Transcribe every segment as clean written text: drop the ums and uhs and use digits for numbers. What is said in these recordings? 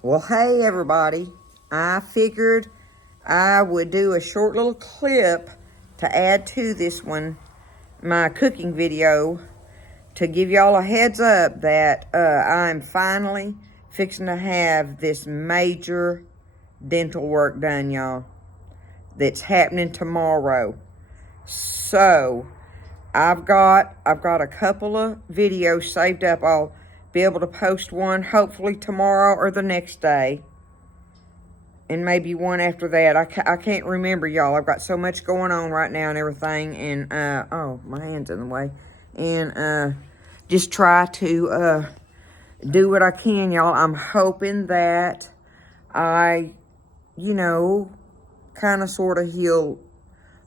Well, hey everybody. I figured I would do a short little clip to add to this one, my cooking video, to give y'all a heads up that I'm finally fixing to have this major dental work done, y'all. That's happening tomorrow. So I've got a couple of videos saved up. I'll be able to post one hopefully tomorrow or the next day, and maybe one after that. I can't remember, y'all. I've got so much going on right now and everything, and oh, my hand's in the way, and just try to do what I can, y'all. I'm hoping that I, kind of sort of heal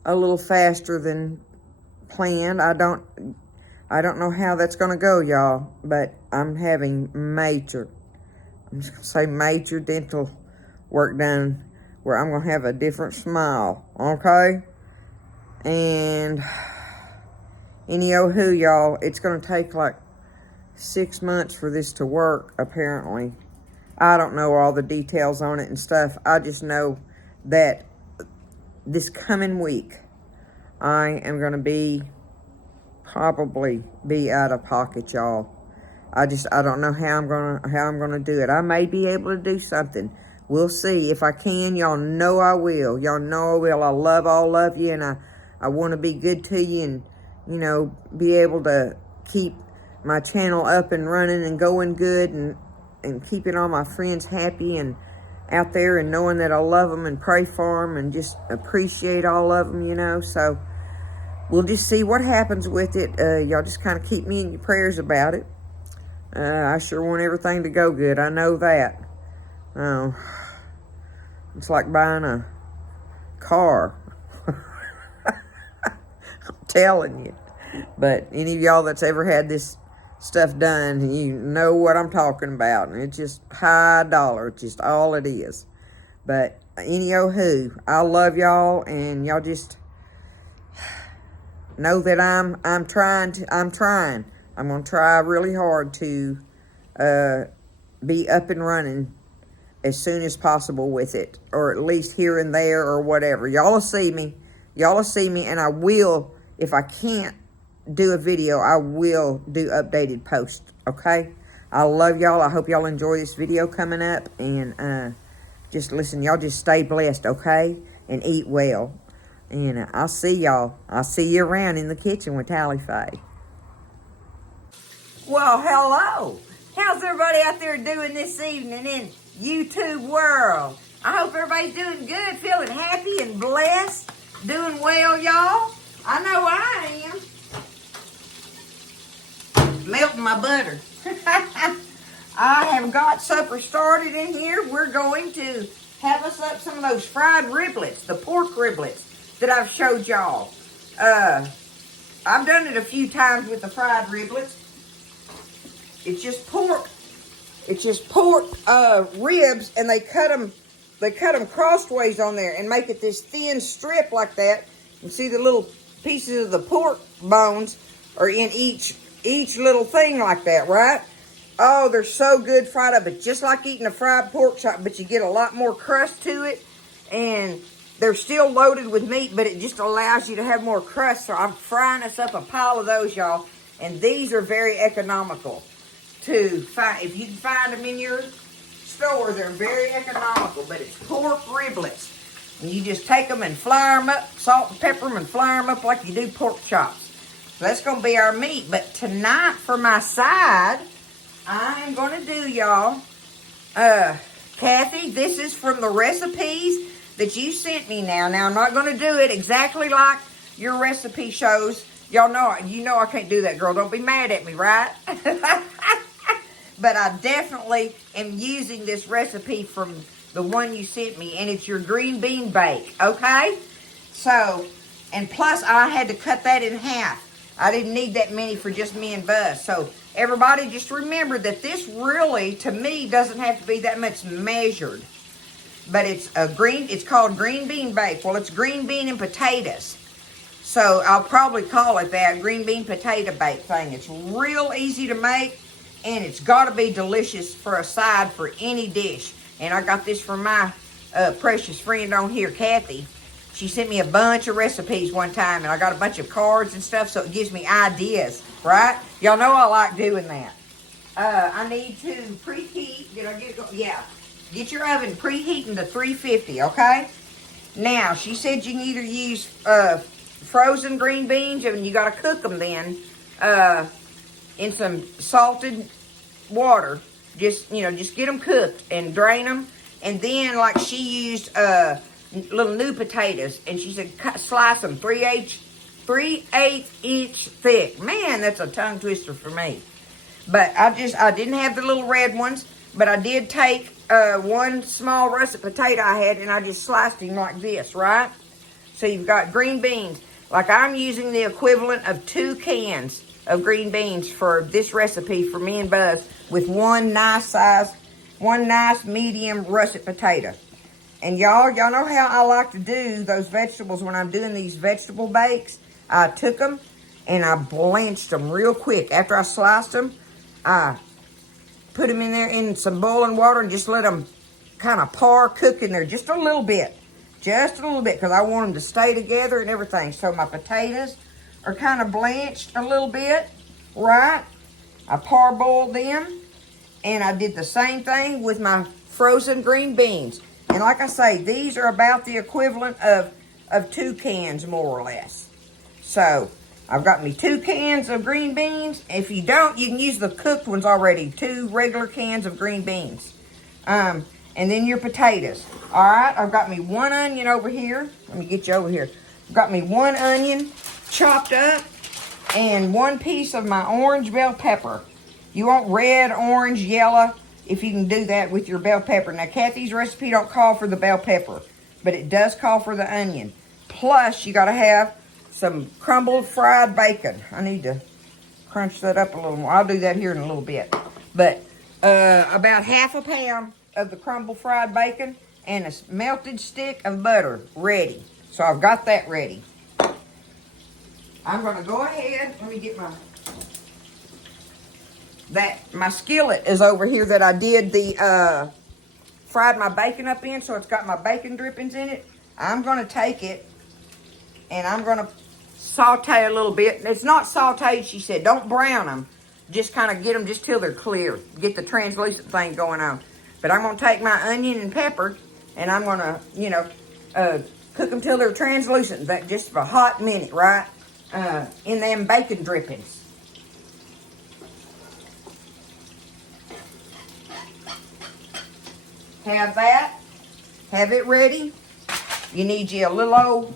a little faster than planned. I don't know how that's gonna go, y'all, but I'm having major, I'm just gonna say major dental work done where I'm gonna have a different smile, okay? And any old who, y'all, it's gonna take like 6 months for this to work, apparently. I don't know all the details on it and stuff. I just know that this coming week I am gonna probably be out of pocket, y'all. I don't know how I'm gonna do it. I may be able to do something. We'll see. If I can, y'all know I will. Y'all know I will. I love all of you, and I want to be good to you, and be able to keep my channel up and running and going good, and keeping all my friends happy and out there, and knowing that I love them and pray for them and just appreciate all of them, so we'll just see what happens with it. Y'all just kind of keep me in your prayers about it. I sure want everything to go good. I know that. Oh, it's like buying a car. I'm telling you. But any of y'all that's ever had this stuff done, you know what I'm talking about. And it's just high dollar. It's just all it is. But any old who, I love y'all, and y'all just know that I'm trying. I'm gonna try really hard to be up and running as soon as possible with it, or at least here and there or whatever. Y'all will see me, and I will, if I can't do a video, I will do updated posts, okay? I love y'all. I hope y'all enjoy this video coming up, and just listen, y'all just stay blessed, okay? And eat well. And I'll see y'all. I'll see you around in the kitchen with Tally Faye. Well, hello. How's everybody out there doing this evening in YouTube world? I hope everybody's doing good, feeling happy and blessed, doing well, y'all. I know I am. Melting my butter. I have got supper started in here. We're going to have us up some of those fried riblets, the pork riblets that I've showed y'all. I've done it a few times with the fried riblets. It's just pork. It's just pork ribs, and they cut them crossways on there and make it this thin strip like that. You see the little pieces of the pork bones are in each little thing like that, right? Oh, they're so good fried up. It's just like eating a fried pork chop, but you get a lot more crust to it, and they're still loaded with meat, but it just allows you to have more crust. So I'm frying us up a pile of those, y'all, and these are very economical to find. If you can find them in your store, they're very economical, but it's pork riblets. And you just take them and flour them up, salt and pepper them, and flour them up like you do pork chops. So that's going to be our meat. But tonight, for my side, I am going to do, y'all, Kathy, this is from the recipes that you sent me now. Now, I'm not going to do it exactly like your recipe shows. Y'all know, I can't do that, girl. Don't be mad at me, right? But I definitely am using this recipe from the one you sent me, and it's your green bean bake, okay? So, and plus I had to cut that in half. I didn't need that many for just me and Buzz. So, everybody just remember that this really, to me, doesn't have to be that much measured. But it's called green bean bake. Well, it's green bean and potatoes. So, I'll probably call it that, green bean potato bake thing. It's real easy to make. And it's got to be delicious for a side for any dish. And I got this from my precious friend on here, Kathy. She sent me a bunch of recipes one time, and I got a bunch of cards and stuff, so it gives me ideas, right? Y'all know I like doing that. I need to preheat. Did I get it going? Yeah. Get your oven preheating to 350, okay? Now, she said you can either use frozen green beans, and you got to cook them then in some salted water. Just get them cooked and drain them. And then, like, she used little new potatoes, and she said slice them 3/8 inch thick. Man, that's a tongue twister for me. But I didn't have the little red ones, but I did take one small russet potato I had, and I just sliced him like this, right? So you've got green beans. Like, I'm using the equivalent of 2 cans of green beans for this recipe for me and Buzz, with one nice medium russet potato. And y'all know how I like to do those vegetables when I'm doing these vegetable bakes. I took them and I blanched them real quick. After I sliced them, I put them in there in some boiling water and just let them kind of cook in there just a little bit. Just a little bit, because I want them to stay together and everything. So my potatoes are kind of blanched a little bit, right? I parboiled them, and I did the same thing with my frozen green beans. And like I say, these are about the equivalent of 2 cans, more or less. So I've got me 2 cans of green beans. If you don't, you can use the cooked ones already. 2 regular cans of green beans. And then your potatoes. All right, I've got me 1 onion over here. Let me get you over here. I've got me 1 onion chopped up and 1 piece of my orange bell pepper. You want red, orange, yellow, if you can do that with your bell pepper. Now, Kathy's recipe don't call for the bell pepper, but it does call for the onion. Plus, you got to have some crumbled fried bacon. I need to crunch that up a little more. I'll do that here in a little bit. But about 1/2 pound of the crumbled fried bacon and a melted stick of butter ready. So I've got that ready. I'm going to go ahead. Let me get my skillet is over here that I did the fried my bacon up in, so it's got my bacon drippings in it. I'm going to take it and I'm going to saute a little bit. It's not sauteed, she said. Don't brown them. Just kind of get them just till they're clear. Get the translucent thing going on. But I'm going to take my onion and pepper and I'm going to, cook them till they're translucent. Just for a hot minute, right? In them bacon drippings. Have that. Have it ready. You need you a little old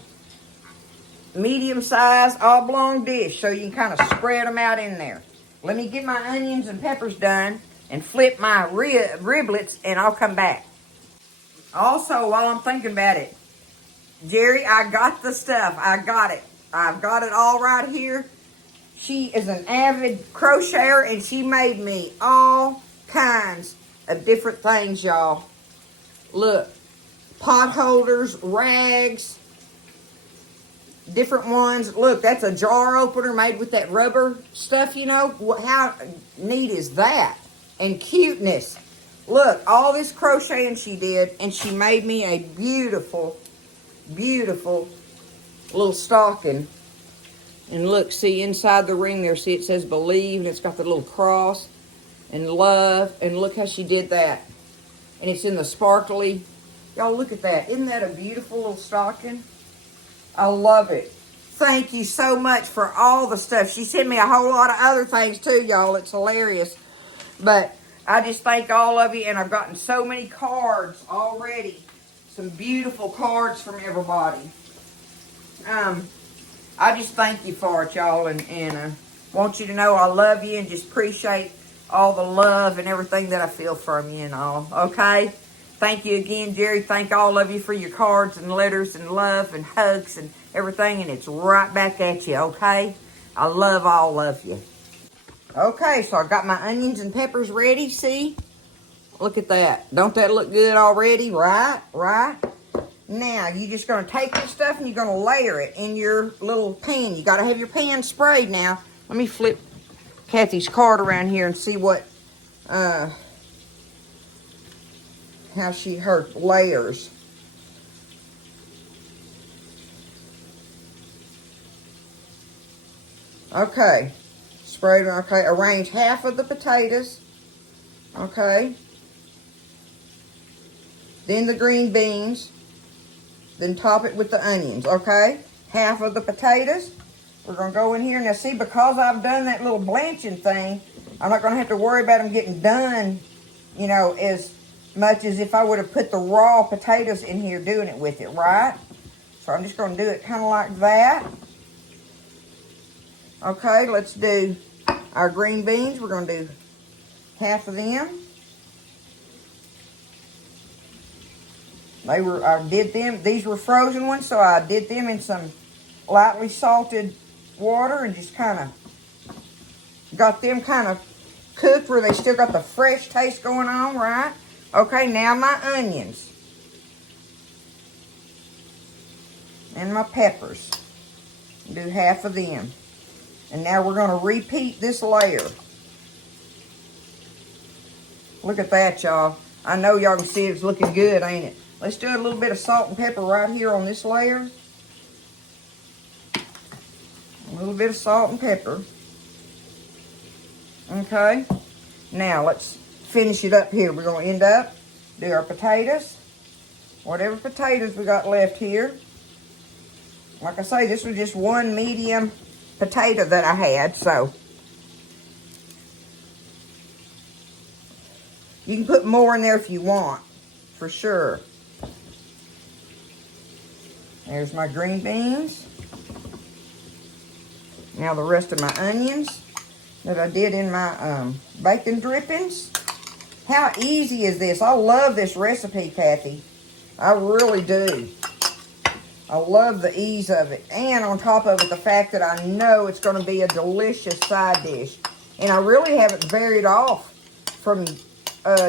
medium-sized oblong dish so you can kind of spread them out in there. Let me get my onions and peppers done and flip my riblets, and I'll come back. Also, while I'm thinking about it, Jerry, I got the stuff. I got it. I've got it all right here. She is an avid crocheter, and she made me all kinds of different things, y'all. Look, pot holders, rags, different ones. Look, that's a jar opener made with that rubber stuff, you know. How neat is that? And cuteness. Look, all this crocheting she did, and she made me a beautiful, beautiful little stocking. And look, see, inside the ring there, see, it says believe, and it's got the little cross and love, and look how she did that. And it's in the sparkly. Y'all, look at that. Isn't that a beautiful little stocking? I love it. Thank you so much for all the stuff. She sent me a whole lot of other things too, y'all. It's hilarious. But I just thank all of you, and I've gotten so many cards already. Some beautiful cards from everybody. I just thank you for it, y'all, and want you to know I love you and just appreciate all the love and everything that I feel from you and all, okay? Thank you again, Jerry. Thank all of you for your cards and letters and love and hugs and everything, and it's right back at you, okay? I love all of you. Okay, so I got my onions and peppers ready, see? Look at that. Don't that look good already? Right? Now, you're just going to take this stuff and you're going to layer it in your little pan. You got to have your pan sprayed now. Let me flip Kathy's card around here and see what her layers. Okay, sprayed. Okay, arrange half of the potatoes. Okay, then the green beans. Then top it with the onions. Okay, half of the potatoes. We're gonna go in here now. See, because I've done that little blanching thing, I'm not gonna have to worry about them getting done, you know, as much as if I would have put the raw potatoes in here doing it with it, right? So I'm just gonna do it kind of like that. Okay, let's do our green beans. We're gonna do half of them. I did them, these were frozen ones, so I did them in some lightly salted water and just kind of got them kind of cooked where they still got the fresh taste going on, right? Okay, now my onions. And my peppers. Do half of them. And now we're going to repeat this layer. Look at that, y'all. I know y'all can see it's looking good, ain't it? Let's do a little bit of salt and pepper right here on this layer. A little bit of salt and pepper. Okay. Now, let's finish it up here. We're going to end up, do our potatoes. Whatever potatoes we got left here. Like I say, this was just one medium potato that I had, so. You can put more in there if you want, for sure. There's my green beans. Now the rest of my onions that I did in my bacon drippings. How easy is this? I love this recipe, Kathy. I really do. I love the ease of it. And on top of it, the fact that I know it's going to be a delicious side dish. And I really haven't varied off from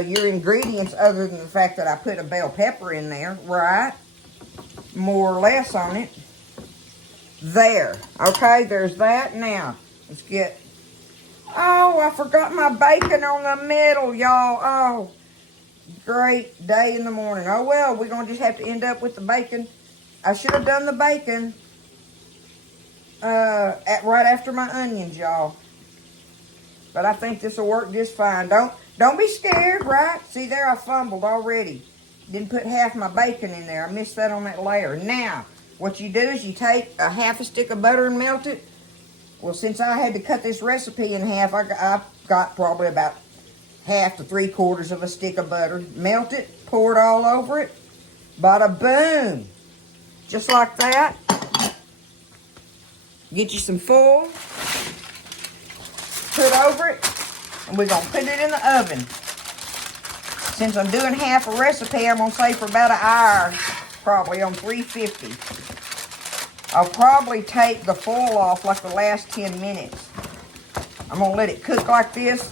your ingredients other than the fact that I put a bell pepper in there, right? More or less on it. There. Okay, there's that. Now, let's get... Oh, I forgot my bacon on the middle, y'all. Oh, great day in the morning. Oh, well, we're going to just have to end up with the bacon. I should have done the bacon right after my onions, y'all. But I think this will work just fine. Don't be scared, right? See there, I fumbled already. Didn't put half my bacon in there. I missed that on that layer. Now, what you do is you take a half a stick of butter and melt it. Well, since I had to cut this recipe in half, I got probably about half to 3/4 of a stick of butter. Melt it, pour it all over it. Bada boom. Just like that. Get you some foil. Put over it. And we're going to put it in the oven. Since I'm doing half a recipe, I'm going to say for about an hour, probably on 350. I'll probably take the foil off like the last 10 minutes. I'm going to let it cook like this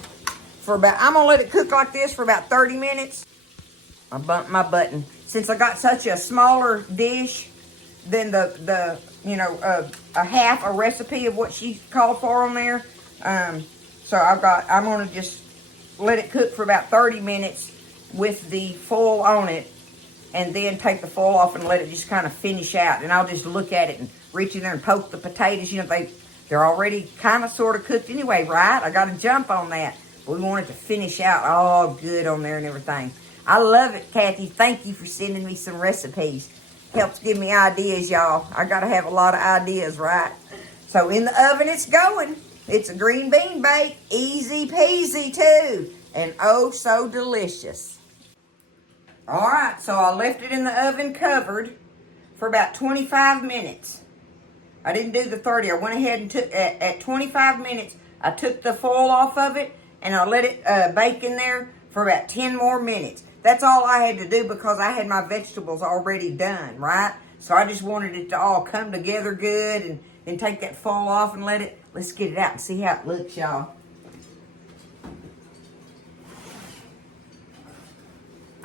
for about, 30 minutes. I bumped my button. Since I got such a smaller dish than a half a recipe of what she called for on there. So I'm going to just let it cook for about 30 minutes with the foil on it, and then take the foil off and let it just kind of finish out. And I'll just look at it and reach in there and poke the potatoes. You know, they're already kind of sort of cooked anyway, right? I got to jump on that. But we want it to finish out all good on there and everything. I love it, Kathy. Thank you for sending me some recipes. Helps give me ideas, y'all. I got to have a lot of ideas, right? So in the oven it's going. It's a green bean bake. Easy peasy, too. And oh, so delicious. All right, so I left it in the oven covered for about 25 minutes. I didn't do the 30. I went ahead and took, at 25 minutes, I took the foil off of it, and I let it bake in there for about 10 more minutes. That's all I had to do because I had my vegetables already done, right? So I just wanted it to all come together good, and then take that foil off and let's get it out and see how it looks, y'all.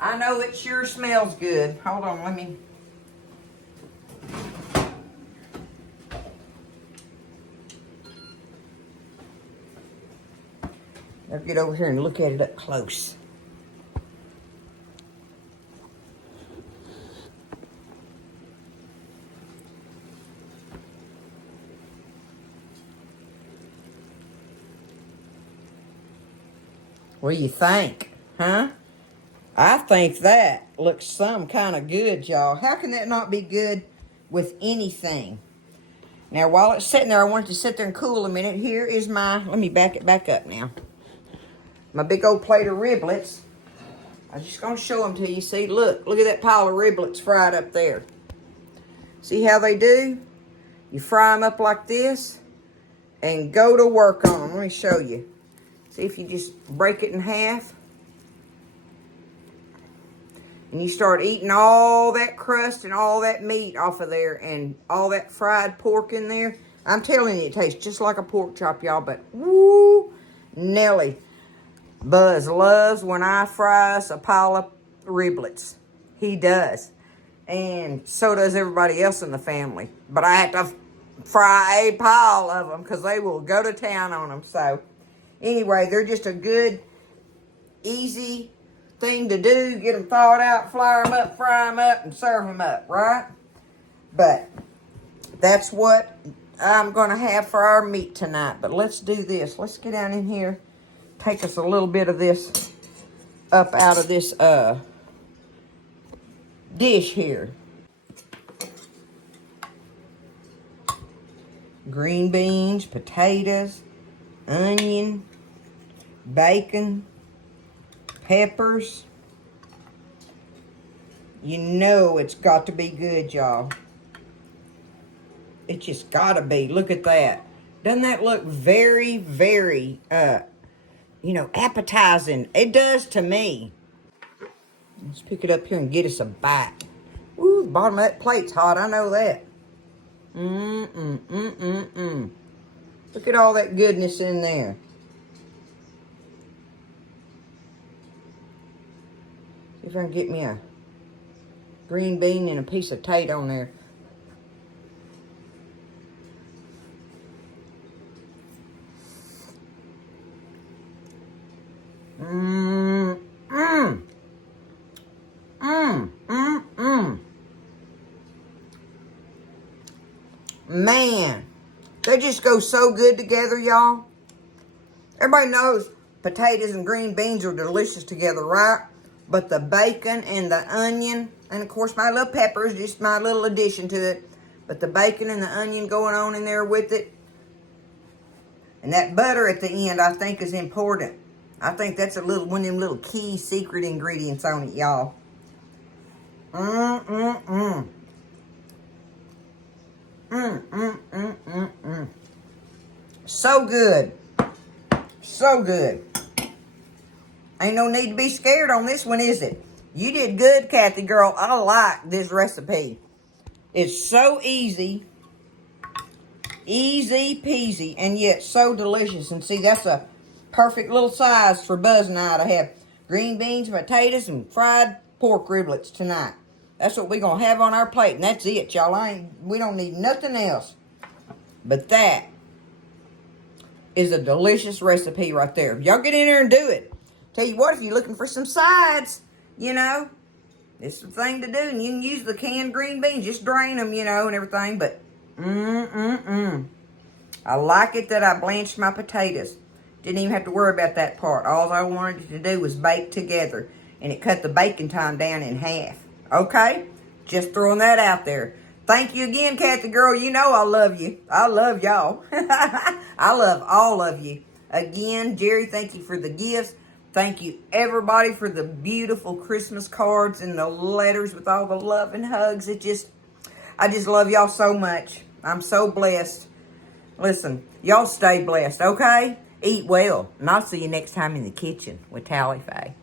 I know it sure smells good. Hold on, let me... They're get over here and look at it up close. What do you think? Huh? I think that looks some kind of good, y'all. How can that not be good with anything? Now, while it's sitting there, I want it to sit there and cool a minute. Here is my, let me back it back up now. My big old plate of riblets. I'm just going to show them to you. See, look at that pile of riblets fried up there. See how they do? You fry them up like this and go to work on them. Let me show you. See if you just break it in half. And you start eating all that crust and all that meat off of there and all that fried pork in there. I'm telling you, it tastes just like a pork chop, y'all. But, woo, Nelly. Buzz loves when I fry us a pile of riblets. He does. And so does everybody else in the family. But I have to fry a pile of them because they will go to town on them. So, anyway, they're just a good, easy thing to do. Get them thawed out, flour them up, fry them up, and serve them up, right? But that's what I'm going to have for our meat tonight. But let's do this. Let's get down in here. Take us a little bit of this up out of this dish here. Green beans, potatoes, onion, bacon, peppers. You know it's got to be good, y'all. It just got to be. Look at that. Doesn't that look very, very, appetizing? It does to me. Let's pick it up here and get us a bite. Ooh, the bottom of that plate's hot. I know that. Look at all that goodness in there. See if I can get me a green bean and a piece of tater on there. Man, they just go so good together, y'all. Everybody knows potatoes and green beans are delicious together, right? But the bacon and the onion, and of course my little peppers, just my little addition to it. But the bacon and the onion going on in there with it. And that butter at the end, I think, is important. I think that's one of them little key secret ingredients on it, y'all. So good. So good. Ain't no need to be scared on this one, is it? You did good, Kathy girl. I like this recipe. It's so easy. Easy peasy. And yet so delicious. And see, that's a perfect little size for Buzz and I to have green beans, potatoes, and fried pork riblets tonight. That's what we're going to have on our plate. And that's it, y'all. We don't need nothing else. But that is a delicious recipe right there. Y'all get in there and do it. Tell you what, if you're looking for some sides, it's the thing to do. And you can use the canned green beans. Just drain them, and everything. But, I like it that I blanched my potatoes. Didn't even have to worry about that part. All I wanted to do was bake together. And it cut the baking time down in half. Okay? Just throwing that out there. Thank you again, Kathy girl. You know I love you. I love y'all. I love all of you. Again, Jerry, thank you for the gifts. Thank you, everybody, for the beautiful Christmas cards and the letters with all the love and hugs. I just love y'all so much. I'm so blessed. Listen, y'all stay blessed, okay? Eat well. And I'll see you next time in the kitchen with Tally Faye.